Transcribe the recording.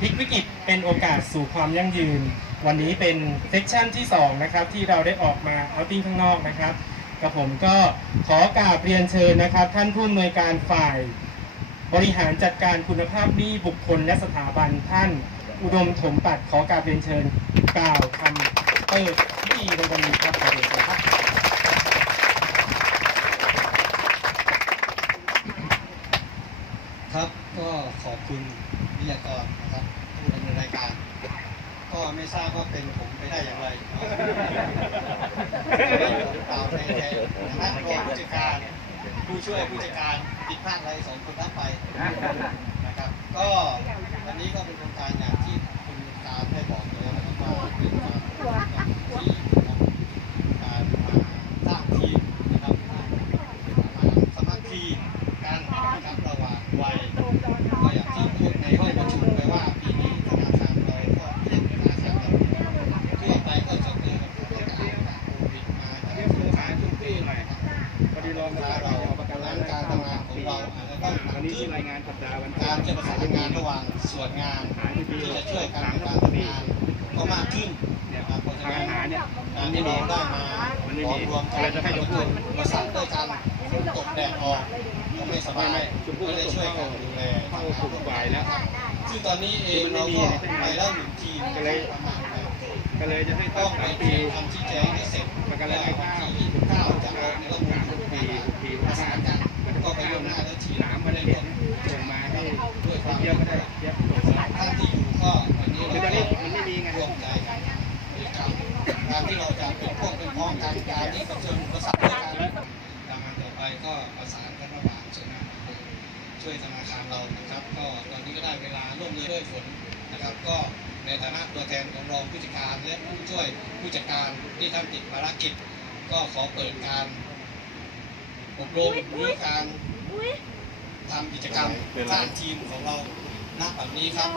พลิกวิกฤตเป็นโอกาสสู่ความยั่งยืน วันนี้เป็นเซสชั่นที่ 2 นะครับ ที่เราได้ออกมาเอาติ้งข้างนอกนะครับกับผมก็ขอกราบเรียนเชิญนะครับ ท่านผู้อำนวยการฝ่าย บริหารจัดการคุณภาพหนี้บุคคลและสถาบันท่าน อุดมถมปัดขอกราบเรียนเชิญ กล่าวคำเปิดพิธีในวันนี้ครับขอบคุณครับครับก็ขอบคุณวิทยากรนะครับผู้ดำเนินรายการ ก็ ไม่ทราบว่าเป็นผมไปได้อย่างไรผมเปล่าในแทนนะครับรองผู้จัดการผู้ช่วยผู้จัดการผิดพลาดอะไรสองคนรับไปนะครับ ก็วันนี้ก็เป็นโครงการอย่างที่คุณการได้บอกไปแล้วนะครับว่าเป็นการที่ของการมาสร้างทีมนะครับมาสมัครทีมกันนะครับระหว่างวัย ก็อย่างที่พูดในห้องประชุมไปว่าปีนี้ธนาคารเราก็เรียกธนาคารเราทั่วไปก็จะเจอกับสถานการณ์โควิดมาจากสงครามทุกปีหน่อยพอดีรองเราประกันการทำงานของเราอาจจะต้องหนัก ขึ้นรายงานสัปดาห์วันการจะประสานงานระหว่างส่วนงานที่จะช่วยกันในการทำงานก็มากขึ้นนะครับเพราะฉะทางนั้นอาหารเนี่ยการที่เราได้มาขอรวมกันประชุมประสานด้วยกันฝนตกแดดออกก็ไม่สบายก็ได้ช่วยกันดูแลเข้าถูกฝ่ายแล้วซึ่งตอนนี้เองเราก็ไปแล้วหนึ่งทีมก็เลยประมาณนั้นก็เลยจะให้ต้ต้อองงไปสามเตรีปียมคำชี้แจงให้เสร็จประกันแล้รายวได้วันเก้าที่29จะเอาในระบบ ท่านที่อยู่ก็วันนี้คือตเราอนนี้ก็มันไม่มีไงร่วมใจกันด้วยกันการที่เราจะเป็นพวกเป็นพ้องกันการที่ประชุมประสานด้วยกันทางงานต่อไปก็ประสานกันระหว่างส่วนงานอำเภอช่วยธนาคารเรานะครับ ก็ตอนนี้ก็ได้เวลาร่วมมือด้วยฝนนะครับ ก็ในฐานะตัวแทนของรองผู้จัดการและผู้ช่วยผู้จัดการที่ท่านติดภารกิจ ก็ขอเปิดการอบรมหรือการทำกิจกรรมสร้างทีมของเรา ณบัดนี้ครับ